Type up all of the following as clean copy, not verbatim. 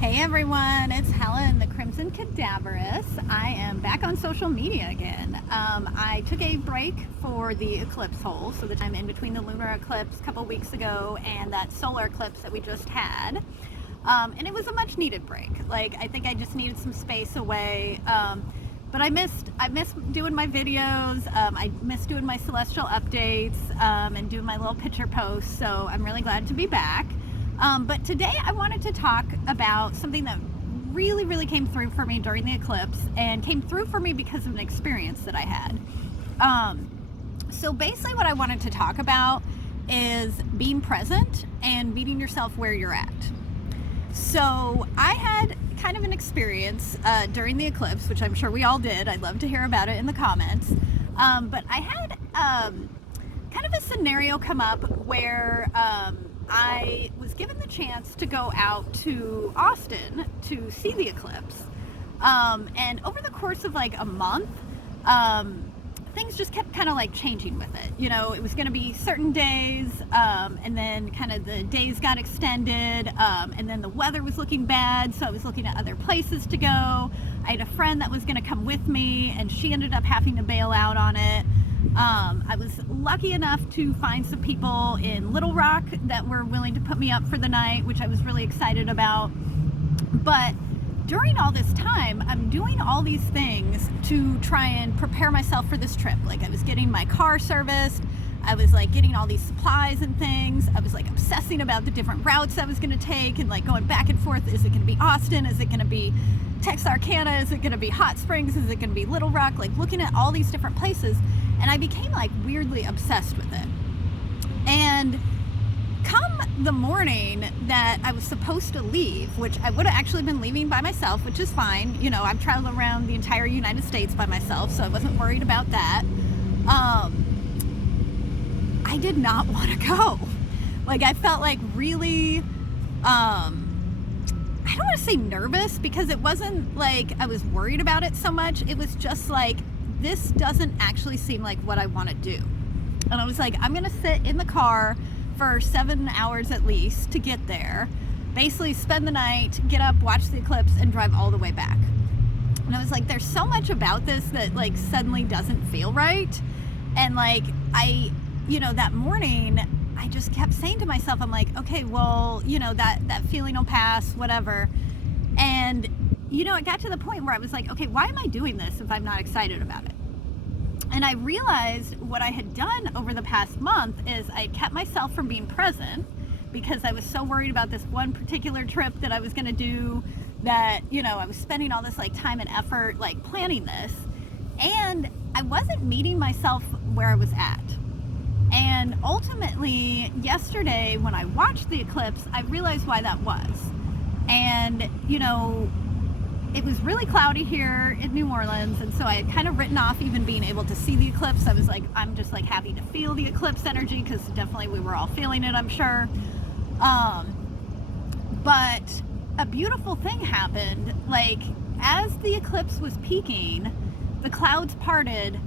Hey everyone, it's Helen, the Crimson Cadaverous. I am back on social media again. I took a break for the eclipse hole, so the time in between the lunar eclipse a couple weeks ago and that solar eclipse that we just had. And it was a much needed break. I think I just needed some space away. But I missed doing my videos. I missed doing my celestial updates and doing my little picture posts. So I'm really glad to be back. But today I wanted to talk about something that really came through for me during the eclipse and came through for me because of an experience that I had. So basically what I wanted to talk about is being present and meeting yourself where you're at. So I had kind of an experience during the eclipse, which I'm sure we all did. I'd love to hear about it in the comments. But I had kind of a scenario come up where I was given the chance to go out to Austin to see the eclipse. And over the course of a month, things just kept kind of changing with it. It was going to be certain days, and then kind of the days got extended, and then the weather was looking bad, so I was looking at other places to go. I had a friend that was going to come with me, and she ended up having to bail out on it. I was lucky enough to find some people in Little Rock that were willing to put me up for the night, which I was really excited about. But during all this time, I'm doing all these things to try and prepare myself for this trip. I was getting my car serviced. I was getting all these supplies and things. I was obsessing about the different routes I was going to take and going back and forth. Is it going to be Austin? Is it going to be Texarkana? Is it going to be Hot Springs? Is it going to be Little Rock? Looking at all these different places. And I became weirdly obsessed with it. And come the morning that I was supposed to leave, which I would have actually been leaving by myself, which is fine. I've traveled around the entire United States by myself, so I wasn't worried about that. I did not want to go. I felt really, I don't want to say nervous, because it wasn't I was worried about it so much. It was just this doesn't actually seem like what I want to do. And I was I'm going to sit in the car for 7 hours at least to get there, basically spend the night, get up, watch the eclipse, and drive all the way back. And I was there's so much about this that suddenly doesn't feel right. And that morning I just kept saying to myself, I'm okay, well, that feeling will pass, whatever. And it got to the point where I was okay, why am I doing this if I'm not excited about it? And I realized what I had done over the past month is I kept myself from being present because I was so worried about this one particular trip that I was going to do, that, I was spending all this time and effort planning this, and I wasn't meeting myself where I was at. And ultimately, yesterday when I watched the eclipse, I realized why that was. And, it was really cloudy here in New Orleans, and so I had kind of written off even being able to see the eclipse. I was I'm just happy to feel the eclipse energy, because definitely we were all feeling it, I'm sure. But a beautiful thing happened. As the eclipse was peaking, the clouds parted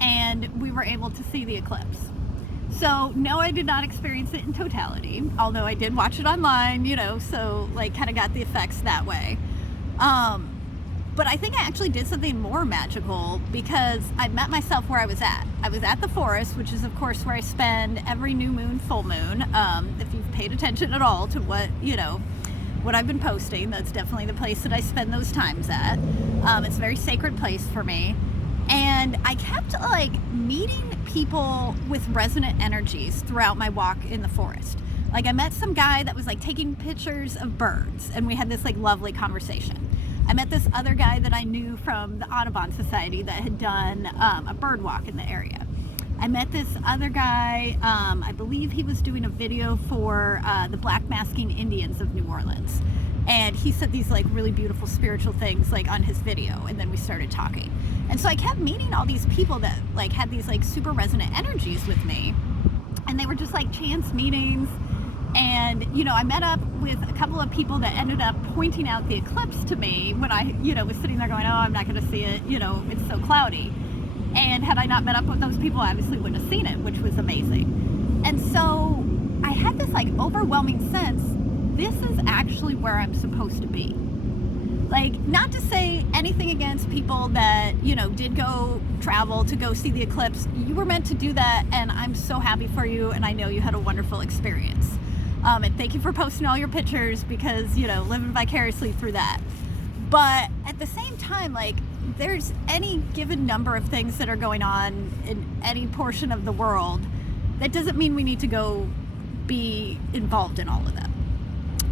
and we were able to see the eclipse. So no, I did not experience it in totality, although I did watch it online, so kind of got the effects that way. But I think I actually did something more magical, because I met myself where I was at. I was at the forest, which is of course where I spend every new moon, full moon. If you've paid attention at all to what I've been posting, that's definitely the place that I spend those times at. It's a very sacred place for me. And I kept meeting people with resonant energies throughout my walk in the forest. I met some guy that was taking pictures of birds, and we had this lovely conversation. I met this other guy that I knew from the Audubon Society that had done a bird walk in the area. I met this other guy, I believe he was doing a video for the Black Masking Indians of New Orleans. And he said these really beautiful spiritual things on his video, and then we started talking. And so I kept meeting all these people that had these super resonant energies with me, and they were just chance meetings. And, I met up with a couple of people that ended up pointing out the eclipse to me when I, was sitting there going, oh, I'm not going to see it, it's so cloudy. And had I not met up with those people, I obviously wouldn't have seen it, which was amazing. And so I had this overwhelming sense this is actually where I'm supposed to be. Like, not to say anything against people that, did go travel to go see the eclipse. You were meant to do that, and I'm so happy for you, and I know you had a wonderful experience. And thank you for posting all your pictures, because, living vicariously through that. But at the same time, like, there's any given number of things that are going on in any portion of the world. That doesn't mean we need to go be involved in all of them.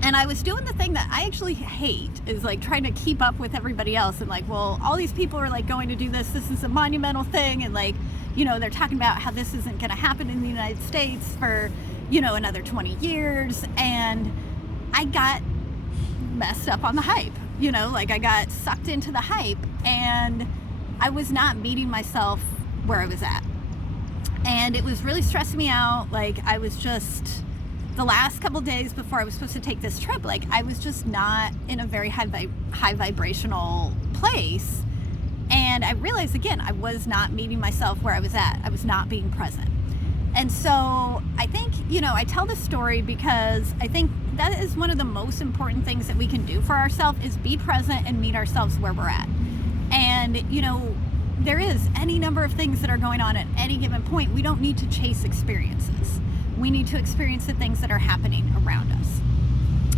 And I was doing the thing that I actually hate, is like trying to keep up with everybody else, and like, well, all these people are like going to do this is a monumental thing, and like, they're talking about how this isn't going to happen in the United States for, another 20 years. And I got messed up on the hype, like I got sucked into the hype, and I was not meeting myself where I was at. And it was really stressing me out. Like, I was just, the last couple days before I was supposed to take this trip, like, I was just not in a very high vibrational place. And I realized, again, I was not meeting myself where I was at. I was not being present. And so I think, I tell this story because I think that is one of the most important things that we can do for ourselves, is be present and meet ourselves where we're at. And, there is any number of things that are going on at any given point. We don't need to chase experiences. We need to experience the things that are happening around us.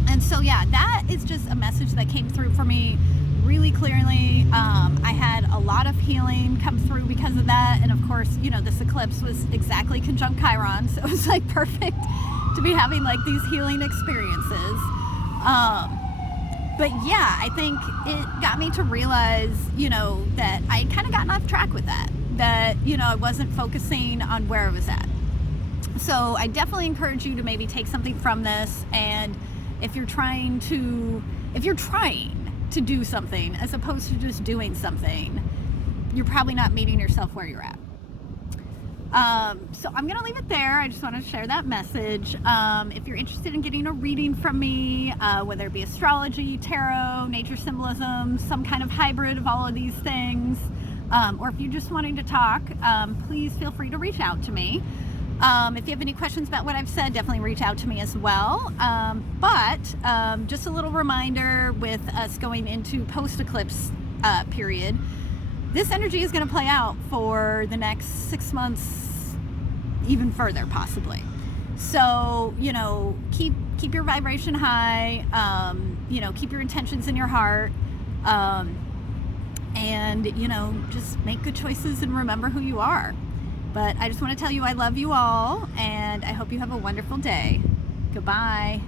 And so, yeah, that is just a message that came through for me really clearly. I had a lot of healing come through because of that. And of course, this eclipse was exactly conjunct Chiron. So it was like perfect to be having like these healing experiences. But yeah, I think it got me to realize, that I kind of gotten off track with that, I wasn't focusing on where I was at. So I definitely encourage you to maybe take something from this. And if you're trying to do something as opposed to just doing something, you're probably not meeting yourself where you're at. So I'm going to leave it there. I just want to share that message. If you're interested in getting a reading from me, whether it be astrology, tarot, nature symbolism, some kind of hybrid of all of these things, or if you're just wanting to talk, please feel free to reach out to me. If you have any questions about what I've said, definitely reach out to me as well. But just a little reminder, with us going into post-eclipse period, this energy is going to play out for the next 6 months, even further possibly. So, keep your vibration high, keep your intentions in your heart, and, just make good choices and remember who you are. But I just want to tell you I love you all, and I hope you have a wonderful day. Goodbye.